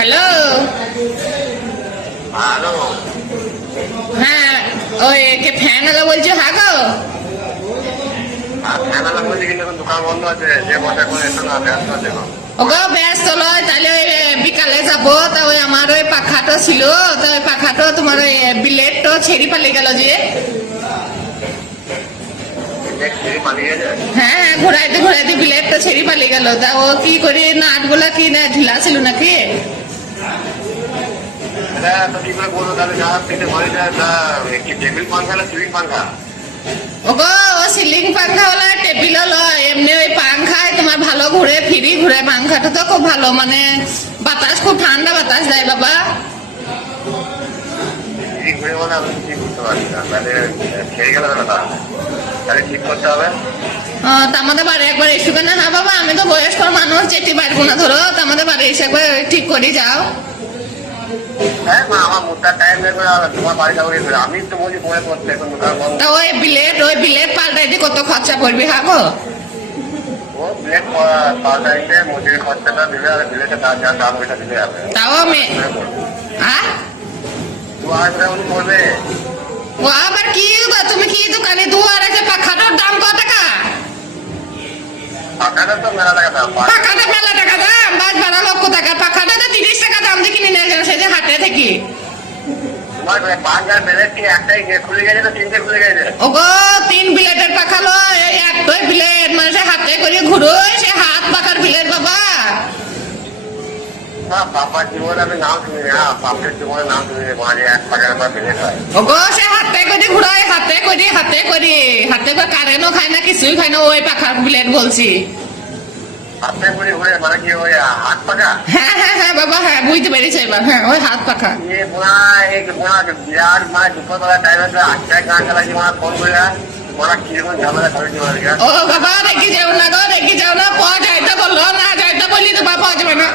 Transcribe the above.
Hello. Hello. হ্যাঁ, ওই কে fan আলা বলছো? হ্যাঁ গো, ফ্যান আলা বলছি, কিন্তু এখন দোকান বন্ধ আছে। যে মজা করে এসো না, ব্যস্ত আছে এখন। ওগো ব্যস্ত লয়, তাহলে ওই বিকালে যাবো। তা ওই আমার ওই পাখাটো ছিল, তা ওই পাখাটো তোমার ওই বিলেটটো ছেড়ি পালিয়ে গেল যে। পালিয়ে যায়। হ্যাঁ, ঘোরাইতে ঘোরাইতে বিলেটটা ছেড়ি পালিয়ে গেল। তা ও কি করে নাটগুলা কি না ঢিলা ছিল নাকি? এটা তো কি করে বলবো তাহলে? যা পেটে ভরে যায়, তা কি টেবিল পাঙ্খা না সিলিং পাঙ্খা? ওগো ও সিলিং পাংখা হলো, টেবিল হলো, এমনি ওই পাংখায় তোমার ভালো ঘুরে ফিরি ঘুরে। পাংখাটা তো খুব ভালো, মানে বাতাস খুব ঠান্ডা বাতাস দেয় বাবা। সিলিং ঘুরে বলে আমি ঠিক করতে পারছি না, তাহলে খেয়ে গেল না। তাহলে ঠিক করতে হবে। তা আমাদের বাড়ি একবার এসে না? হ্যাঁ বাবা, আমি তো বয়স্ক মানুষ, যেতে পারবো না ধরো। তা আমাদের বাড়ি এসে একবার ঠিক করে যাও। হ্যাঁ মা, আমার মোটা টাইম নেবে, তোমার বাড়ি যাবো। আমি তো বলি পরে করতে, এখন দোকান বন্ধ। তা ওই বিলেট পাল্টাইতে কত খরচা পড়বি? হ্যাঁ গো, ও বিলেট পাল্টাইতে মজুরি খরচাটা দিলে, আর বিলেটে যা দাম ওইটা দিলে হবে। তাও আমি উনি করবে। ও আবার কি গো, তুমি কি দোকানে দুয়ার আছে? পাখাটার দাম কত টাকা? পাখাটা তো মেলা টাকা দাম। পাখাটা মেলা টাকা দাম, 12 লক্ষ টাকা। পাখাটা তো 30 টাকা দাম দিয়ে কিনে নিয়ে গেল, সেই যে হাটে থেকে। তোমার পাঁচটার বিলেট কি একটাই খুলে গেছে না তিনটে খুলে গেছে? ওগো 3 বিলেটের পাখা লো, এই একটাই বিলেট, মানে সে হাতে করে ঘুরোয়, সে হাত পাখার বিলেট বাবা। বাবার জীবনে আমি নাম শুনি না, বাপের জীবনে নাম শুনি না, মাঝে 1 টাকার পর বিলেট হয়। ওগো সে হাতে করে ঘুরায়, হাতে করে কারেন্টও খায় না, কিছুই খায় না, ওই পাখার বিলেট বলছি। হাতে করে ঘুরে মানে কি ওই হাত পাকা? হ্যাঁ হ্যাঁ হ্যাঁ বাবা, হ্যাঁ বুঝতে পেরেছি এবার। হ্যাঁ, ওই হাত পাখা। বিরাট মানে দুপুরবেলা টাইমে 8টায় গান চালাচ্ছি, মানে ফোন করে ওরা কিরকম ঝামেলা করেছি। ও বাবা, রেখে যাও না গো, রেখে যাও না। পাওয়া যাইতে বললো, না যাইতে বললি তো পাওয়া যাবে না।